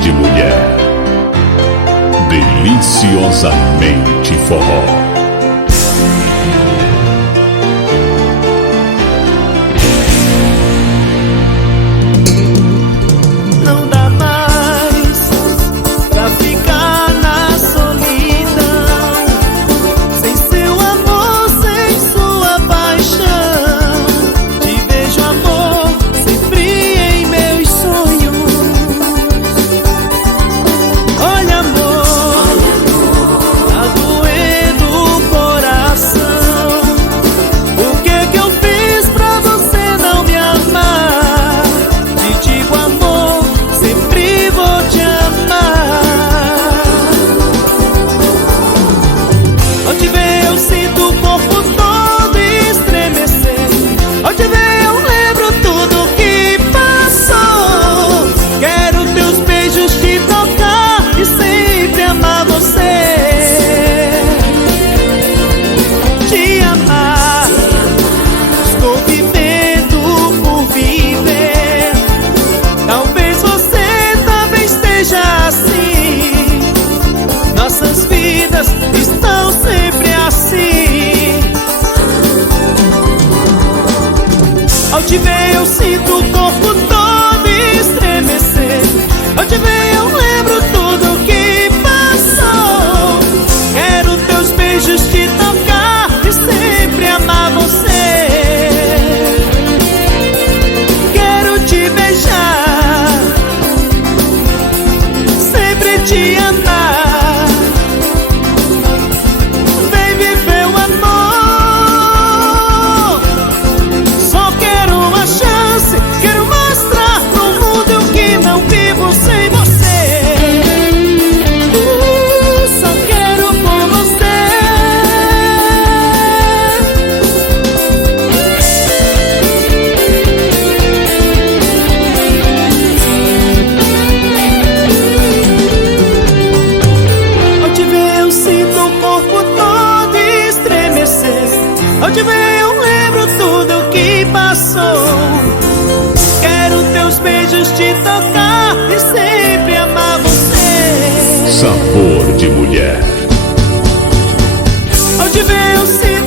de mulher. Deliciosamente forró. Nossas vidas estão sempre assim. Ao te ver eu sinto o corpo todo estremecer. Ao te ver eu lembro tudo que passou. Quero teus beijos te tocar e sempre amar você. Quero te beijar, sempre te amar. Ao te ver eu lembro tudo que passou. Quero teus beijos te tocar e sempre amar você. Sabor de mulher. Ao te ver eu sinto